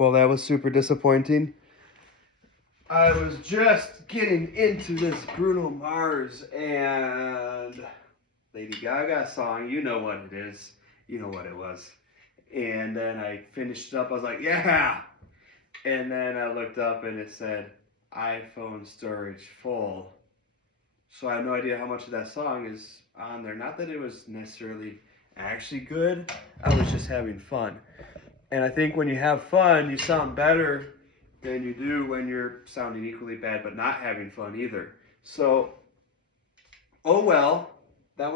Well, that was super disappointing. I was just getting into this Bruno Mars and Lady Gaga song. You know what it is. You know what it was. And then I finished it up. I was like, yeah. And then I looked up and it said iPhone storage full. So I have no idea how much of that song is on there. Not that it was necessarily actually good. I was just having fun. And I think when you have fun, you sound better than you do when you're sounding equally bad but not having fun either. So, oh well, that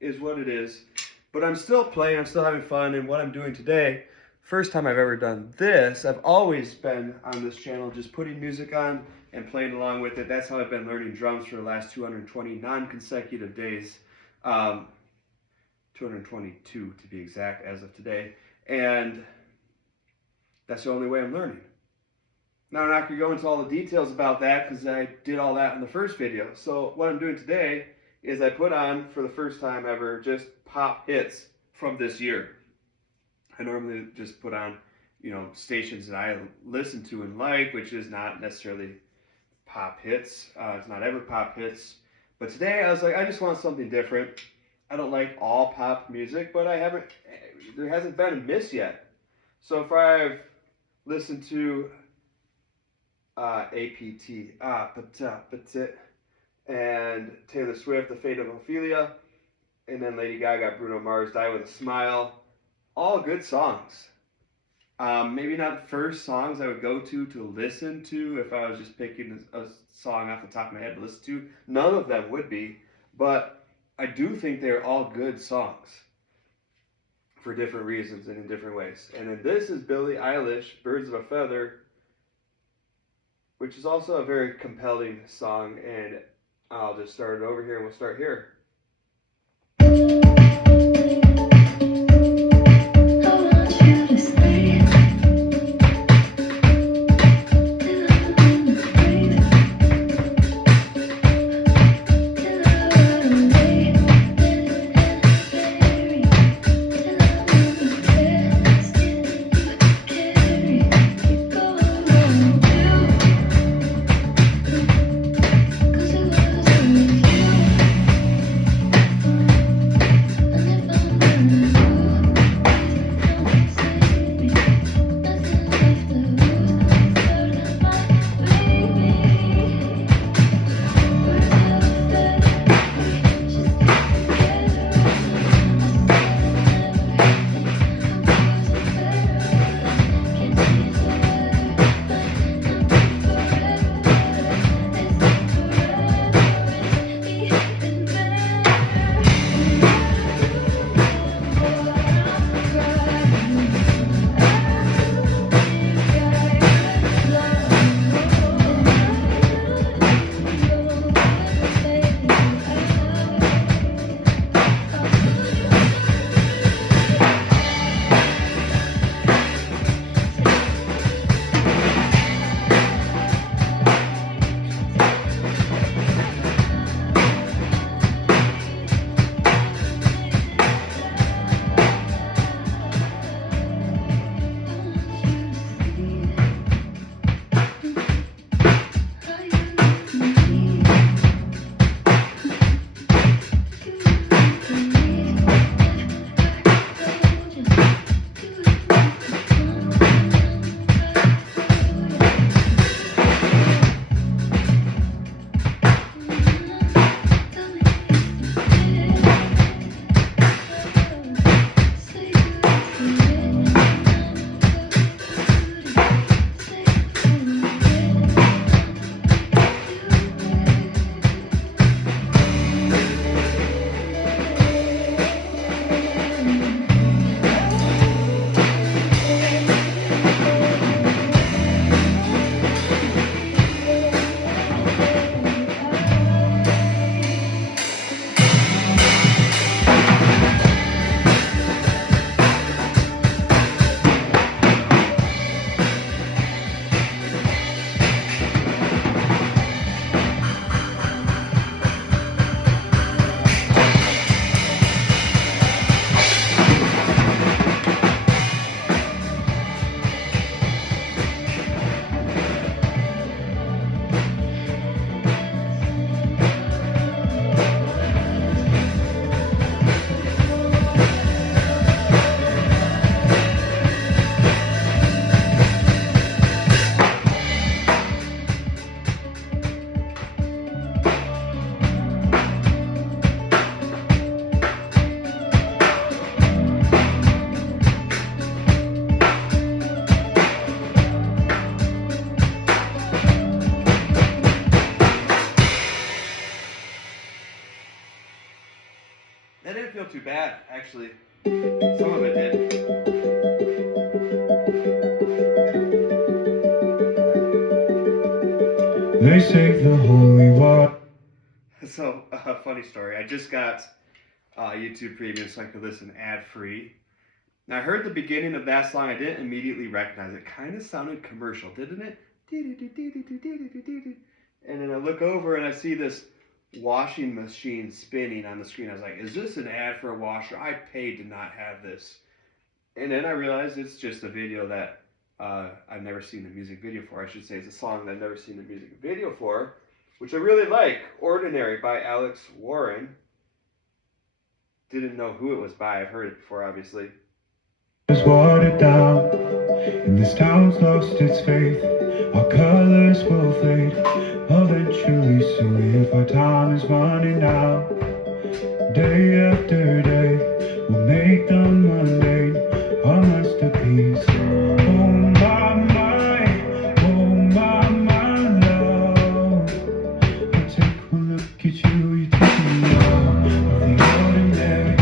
is what it is. But I'm still playing, I'm still having fun, and what I'm doing today, first time I've ever done this, I've always been on this channel just putting music on and playing along with it. That's how I've been learning drums for the last 220 non-consecutive days. 222 to be exact as of today. And that's the only way I'm learning. Now I'm not going to go into all the details about that because I did all that in the first video. So what I'm doing today is I put on, for the first time ever, just pop hits from this year. I normally just put on, stations that I listen to and like, which is not necessarily pop hits. It's not ever pop hits. But today I was like, I just want something different. I don't like all pop music, but there hasn't been a miss yet. So if I've listened to APT, and Taylor Swift, The Fate of Ophelia, and then Lady Gaga, Bruno Mars, Die With a Smile. All good songs. Maybe not the first songs I would go to listen to if I was just picking a song off the top of my head to listen to. None of them would be, but I do think they're all good songs for different reasons and in different ways. And then this is Billie Eilish, Birds of a Feather, which is also a very compelling song, and I'll just start it over here and we'll start here. actually, some of it did. They say the holy water. So, funny story. I just got YouTube Premium so I could listen ad-free. And I heard the beginning of that song. I didn't immediately recognize it. Kind of sounded commercial, didn't it? And then I look over and I see this washing machine spinning on the screen. I was like, is this an ad for a washer? I paid to not have this. And then I realized it's just a video that I've never seen the music video for. I should say it's a song that I've never seen the music video for, which I really like. Ordinary by Alex Warren. Didn't know who it was by. I've heard it before, obviously. It's watered down, and this town's lost its faith. Our colors will fade eventually, so if our time is running out, day after day, we'll make them mundane our masterpiece. Oh my love, I take one look at you, you take me out of the ordinary.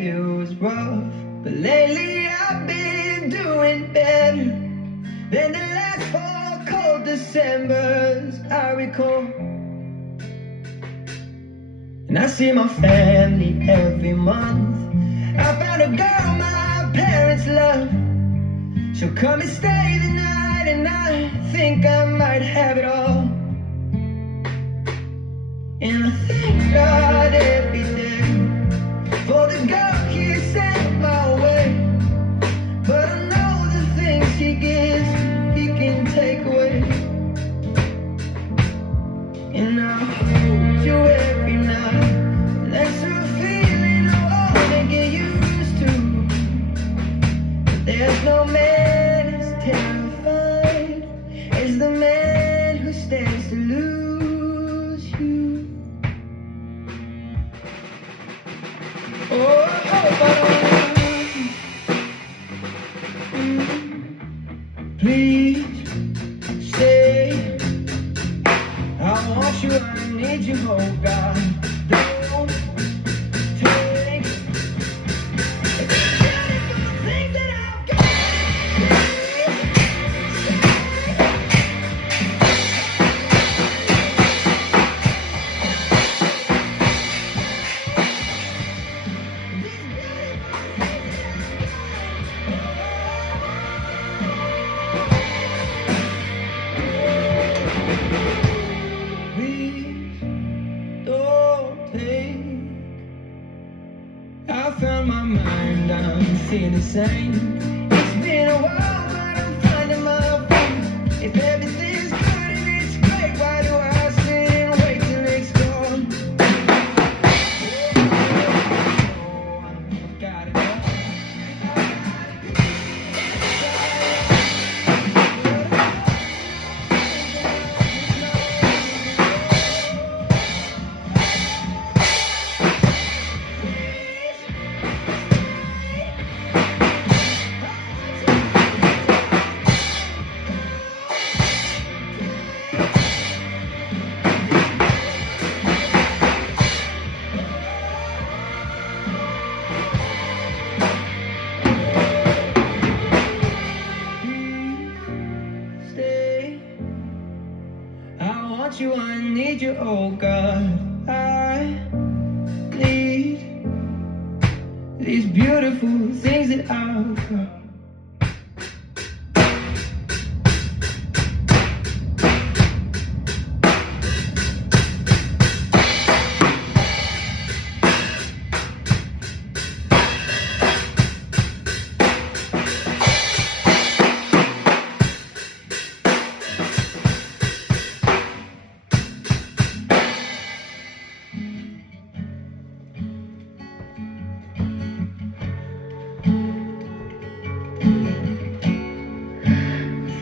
It was rough, but lately I've been doing better than the last 4 cold Decembers I recall. And I see my family every month. I found a girl my parents love. She'll come and stay the night, and I think I might have it all. And I thank God every day for the girl he sent my way. But I know the things he gives, he can take away. And I hold you every night. That's a feeling I wanna get used to. But there's no man as terrified as the man who stands to lose you. Oh, you, oh God. Don't take the beautiful things that I've got. Please don't take. I found my mind, I'm feeling the same. It's been a while, but I'm finding my feet. If everything's good and it's great, why do I sit and wait till it's gone? Oh, I've gotta go. Stay. I want you, I need you, oh God. I need these beautiful things that I've got.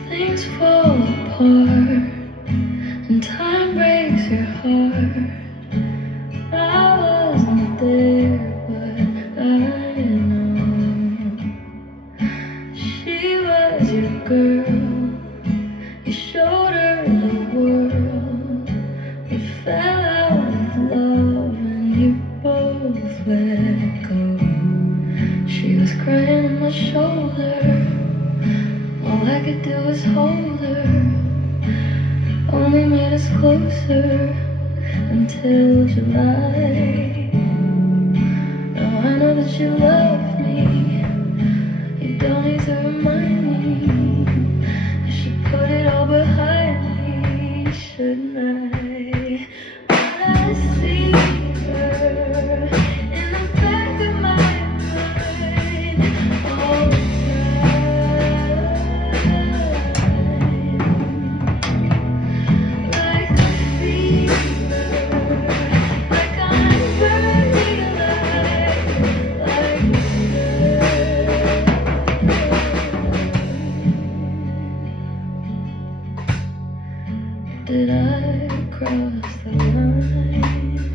Things fall apart and time breaks your heart. I wasn't there, but I know she was your girl. You showed her the world. We fell out of love and you both let go. She was crying on my shoulder. All I could do was hold her. Only made us closer until July. Now I know that you love me. You don't need to remind me. I should put it all behind me, shouldn't I? But I see her in the back of my mind all the time. Like a fever, like I'm burning alive, like did I cross the line?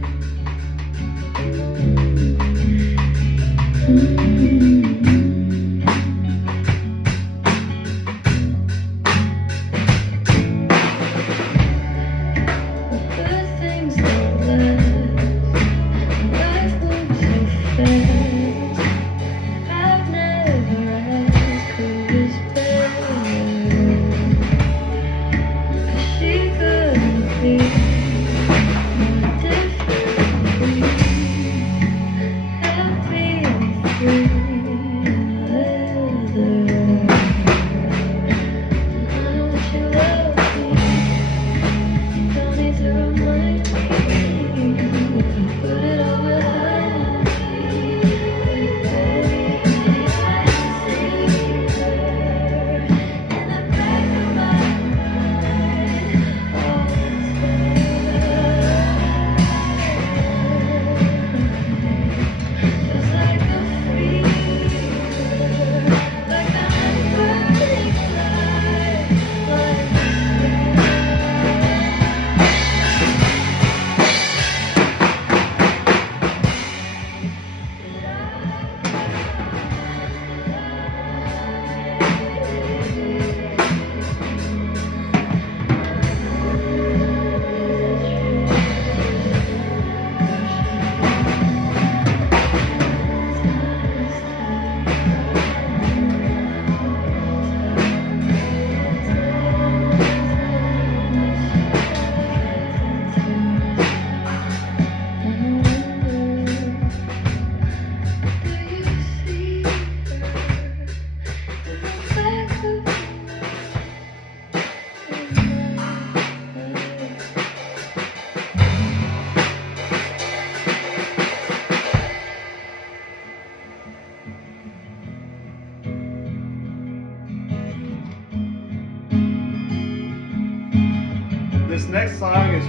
But good things don't last. Life moves so fast. I've never asked who is better. 'Cause she couldn't be more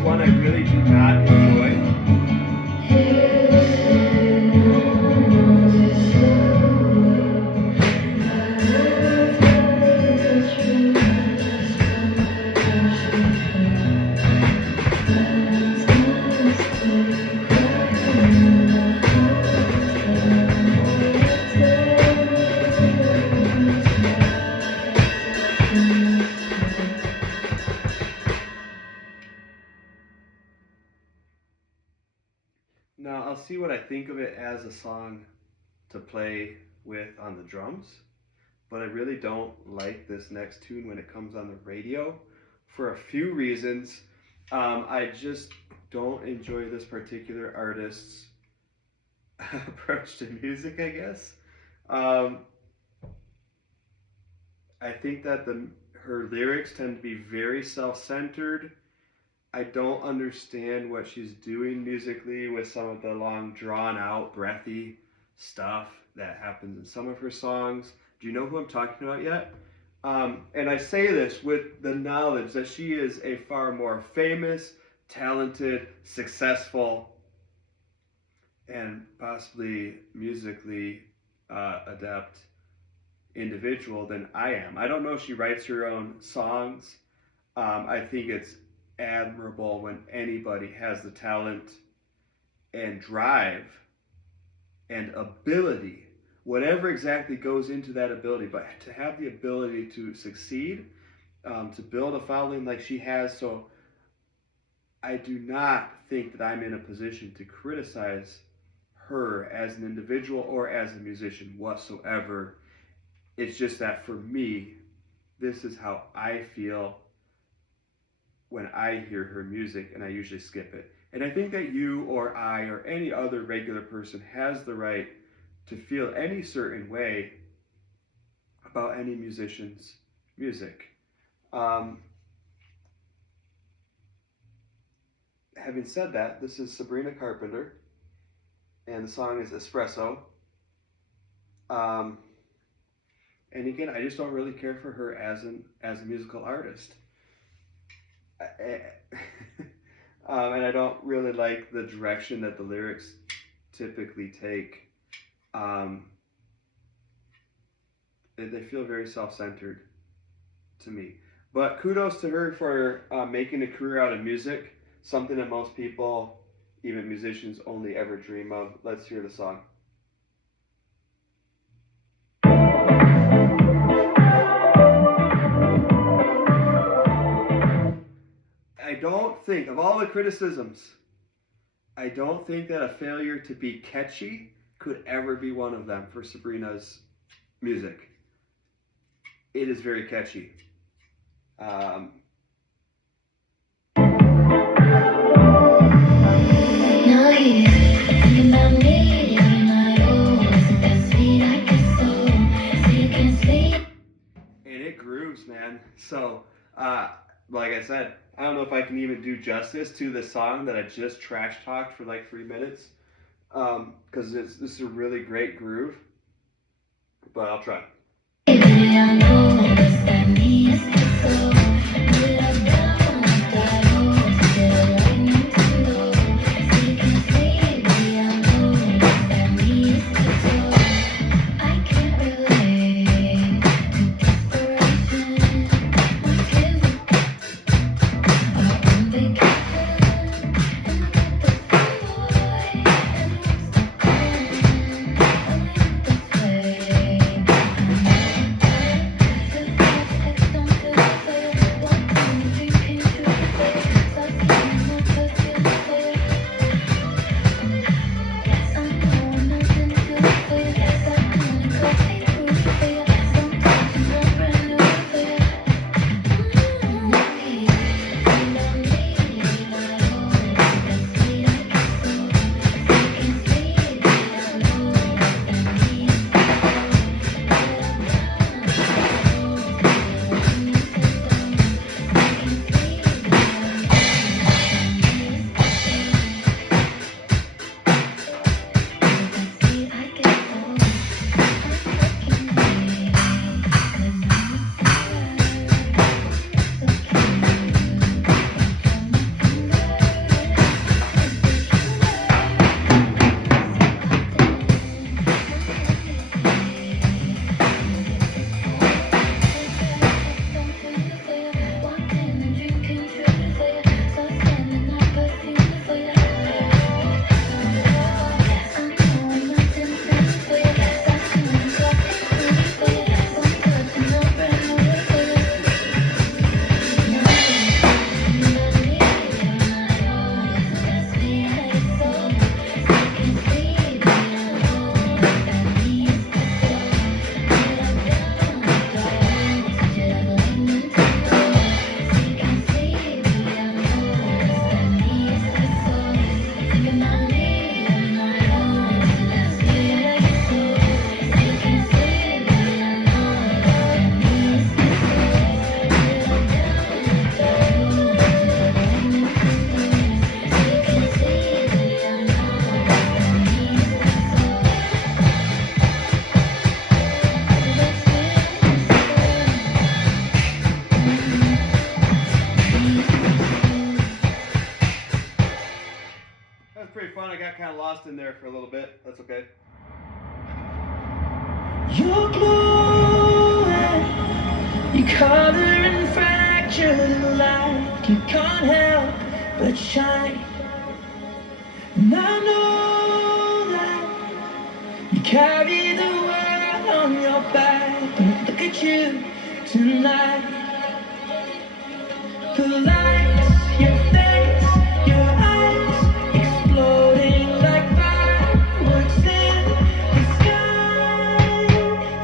one I really do not enjoy. Now, I'll see what I think of it as a song to play with on the drums, but I really don't like this next tune when it comes on the radio for a few reasons. I just don't enjoy this particular artist's approach to music, I guess. I think that her lyrics tend to be very self-centered. I don't understand what she's doing musically with some of the long, drawn-out, breathy stuff that happens in some of her songs. Do you know who I'm talking about yet? And I say this with the knowledge that she is a far more famous, talented, successful, and possibly musically adept individual than I am. I don't know if she writes her own songs. I think it's admirable when anybody has the talent and drive and ability, whatever exactly goes into that ability, but to have the ability to succeed, to build a following like she has. So I do not think that I'm in a position to criticize her as an individual or as a musician whatsoever. It's just that for me, this is how I feel when I hear her music, and I usually skip it. And I think that you or I or any other regular person has the right to feel any certain way about any musician's music. Having said that, this is Sabrina Carpenter, and the song is Espresso. And again, I just don't really care for her as a musical artist. And I don't really like the direction that the lyrics typically take. They feel very self-centered to me. But kudos to her for making a career out of music, something that most people, even musicians, only ever dream of. Let's hear the song. I don't think, of all the criticisms, I don't think that a failure to be catchy could ever be one of them for Sabrina's music. It is very catchy. Now he's thinking about me every night. Oh, isn't that sweet? I guess so. So you can sleep. And it grooves, man. So, like I said, I don't know if I can even do justice to the song that I just trash talked for like 3 minutes, because this is a really great groove, but I'll try. Baby, I know this that means so. Put it up down like that. Oh, still lightning to go. So you can sleep. Baby, I know this that means so. I can't relate to desperation. My kids are on vacation, and I got the free boy, and it won't stop calling. I live this way. I know. pretty fun. I got kind of lost in there for a little bit. That's okay. You're glowing, you color and fracture the light. You can't help but shine. And I know that you carry the world on your back. And look at you tonight. The lights, your face, your eyes, exploding like fireworks in the sky.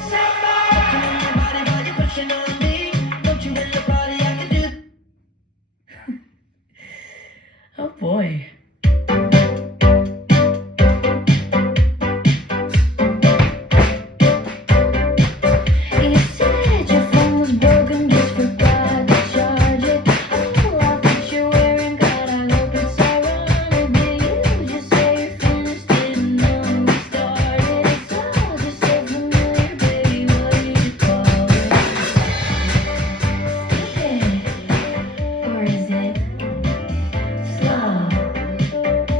Sapphire, in your body while you're pushing on me. Don't you in the party, I can do. Oh boy. You said your phone was broken, just forgot to charge it. Oh, I thought you were wearing, God, I hope it's ironic. Did you just say you finished, didn't know we started? It's all just so familiar, baby, what do you call it? Speed, or is it slow?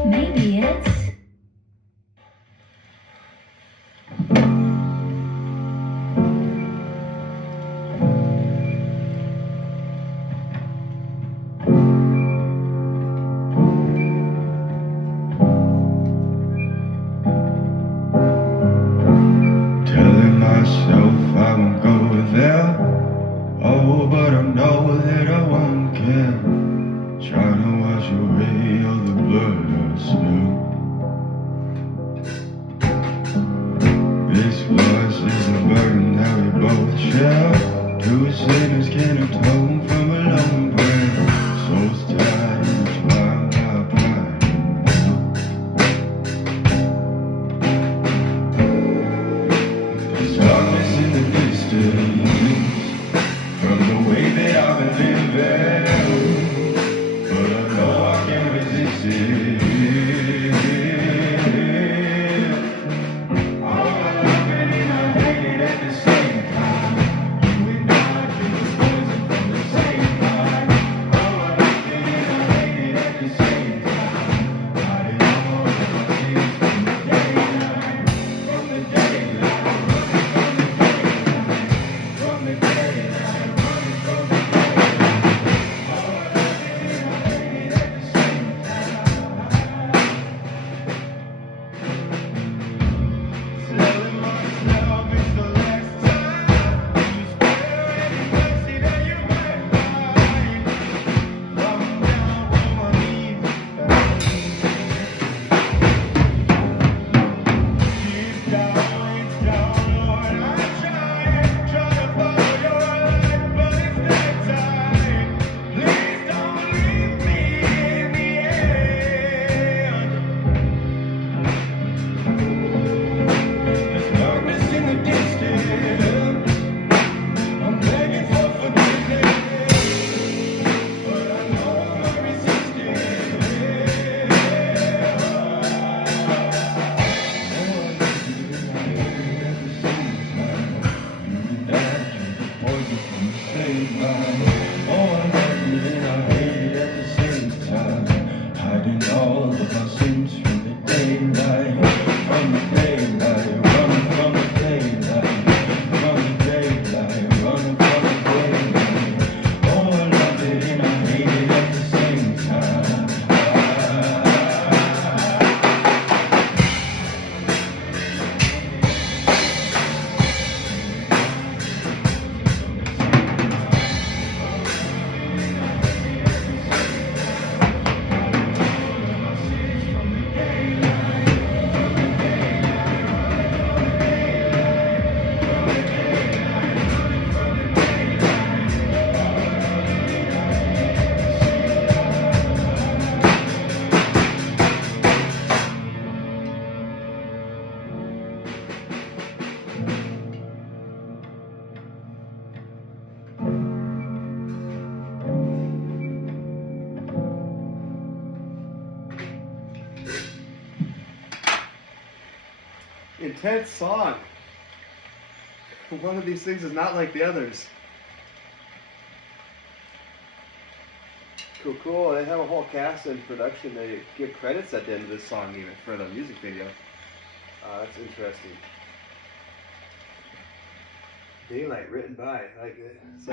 Maybe it's... Telling myself I won't go there. Oh, but I know that I won't care. Trying to wash away all the blood I spill. This loss is a burden that we both share. Two sinners can atone from a lone prayer. Souls tied, entwined by pride and guilt. There's darkness in the distance from the way that I've been living, but I know I can't resist it. I love it and I hate it at the same time. You and I drink the poison from the same vine. I love it and I hate it at the same time. Hiding all of my sins from the daylight, from the daylight, from the daylight, running from the daylight. I love it and I hate it at the same time. Telling myself it's the last time. You spare any mercy that you might find. Falling down on my knees. Deep down, Lord, I try to follow your light, but it's nighttime. Please don't leave me in the end. There's darkness in the distance. I'm begging for forgiveness, but I know I'm resisting. Hiding all of my sins from the daylight, from the daylight, running from the daylight, from the daylight, running from the daylight. Oh, I love it and I hate it at the same time. Intense song. One of these things is not like the others. Cool. They have a whole cast and production. They give credits at the end of this song even for the music video. That's interesting. Daylight written by, I like it. It's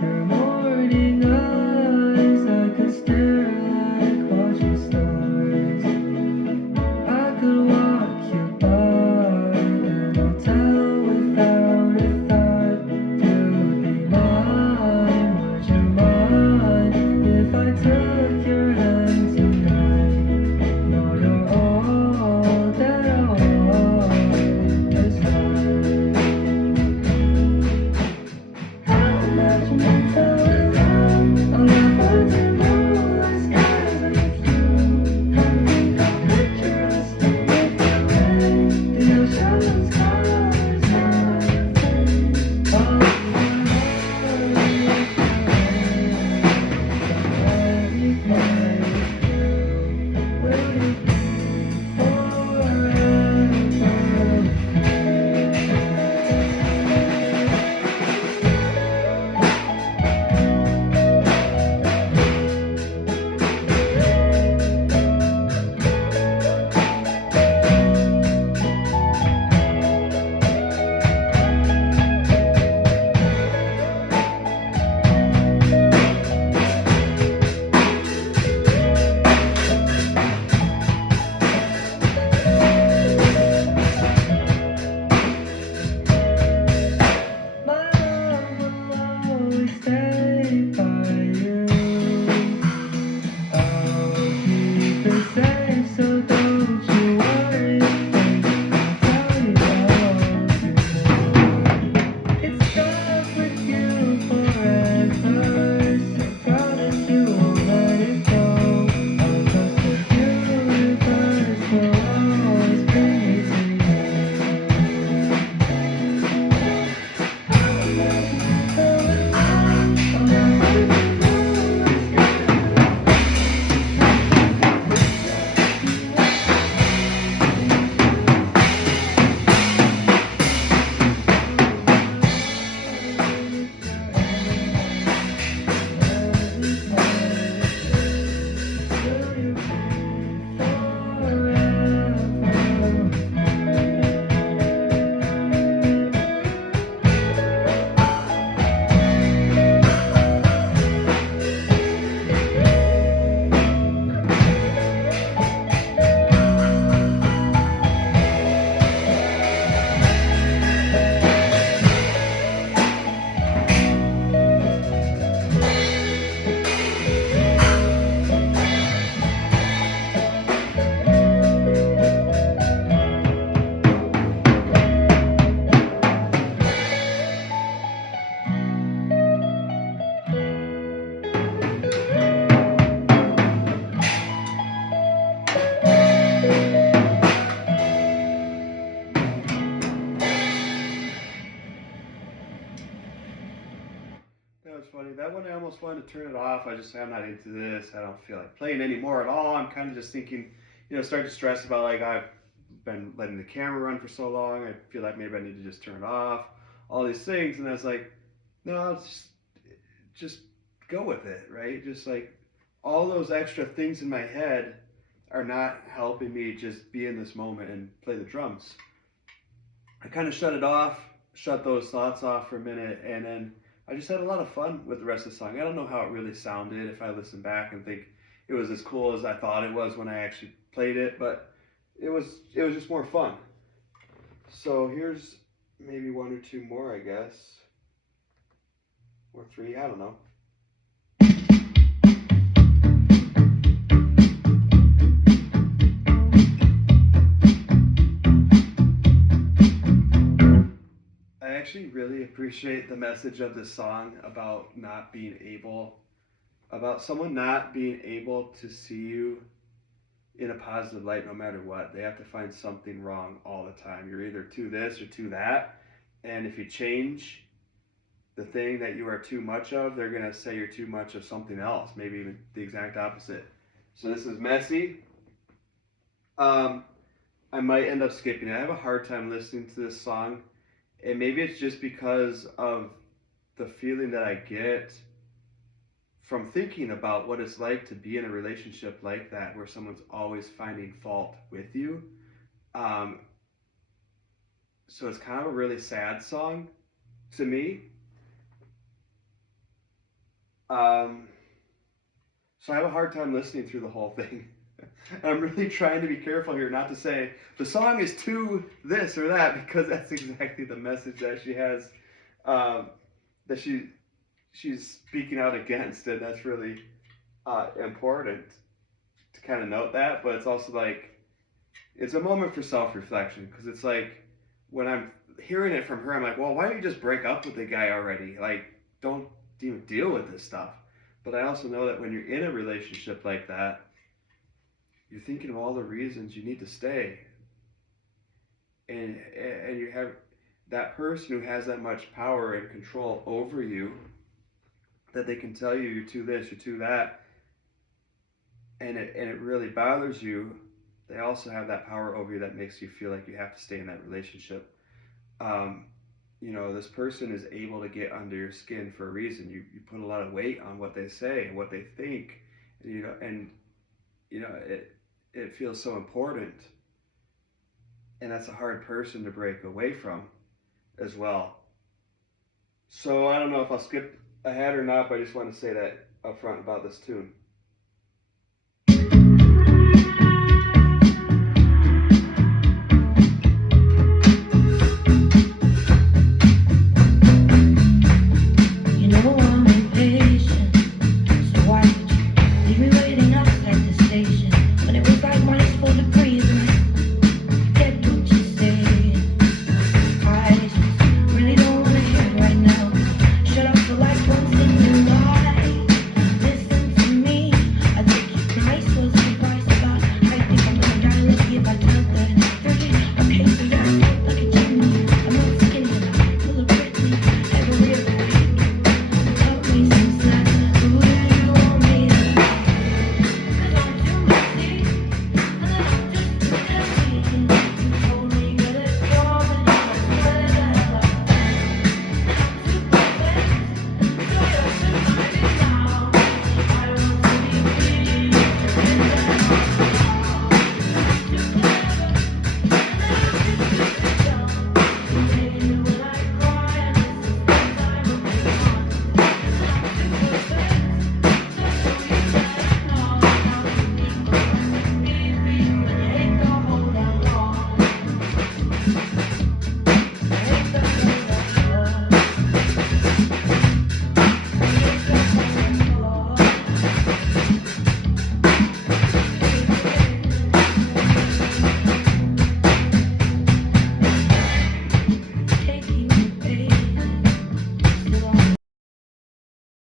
Your morning eyes, I could stare like watching stars. I could walk you by and I'll tell without a thought. You'd be mine, would you mind if I took your hand tonight? No, you're all that I want inside. Imagine I fell in love on the birds and moonlit skies with you. Having a picture of staying with you, the ocean's colors on my face. All my love will always stay by you. I'll keep it safe, so don't you worry. I'll tell you all you know. It's stuck with you forever, so promise you won't let it go. I'll trust the universe will always bring me to you. That was funny. That one I almost wanted to turn it off. I just say I'm not into this. I don't feel like playing anymore at all. I'm kind of just thinking, start to stress about like I've been letting the camera run for so long. I feel like maybe I need to just turn it off. All these things, and I was like, no, it's just go with it, right? Just like all those extra things in my head are not helping me just be in this moment and play the drums. I kind of shut it off, shut those thoughts off for a minute, and then I just had a lot of fun with the rest of the song. I don't know how it really sounded if I listen back and think it was as cool as I thought it was when I actually played it, but it was just more fun. So here's maybe one or two more, I guess. Or three, I don't know. I actually really appreciate the message of this song about someone not being able to see you in a positive light no matter what. They have to find something wrong all the time. You're either to this or to that, and if you change, the thing that you are too much of, they're going to say you're too much of something else, maybe even the exact opposite. So this is Messy. I might end up skipping it. I have a hard time listening to this song, and maybe it's just because of the feeling that I get from thinking about what it's like to be in a relationship like that, where someone's always finding fault with you. So it's kind of a really sad song to me. So I have a hard time listening through the whole thing. And I'm really trying to be careful here not to say the song is too this or that, because that's exactly the message that she has, that she's speaking out against, and that's really important to kind of note that. But it's also like, it's a moment for self-reflection, because it's like, when I'm hearing it from her, I'm like, well, why don't you just break up with the guy already? Like, don't even deal with this stuff. But I also know that when you're in a relationship like that, you're thinking of all the reasons you need to stay. And you have that person who has that much power and control over you, that they can tell you you're too this, you're too that, and it really bothers you. They also have that power over you that makes you feel like you have to stay in that relationship. This person is able to get under your skin for a reason. You put a lot of weight on what they say and what they think, it feels so important. And that's a hard person to break away from as well. So I don't know if I'll skip ahead or not, but I just want to say that up front about this tune.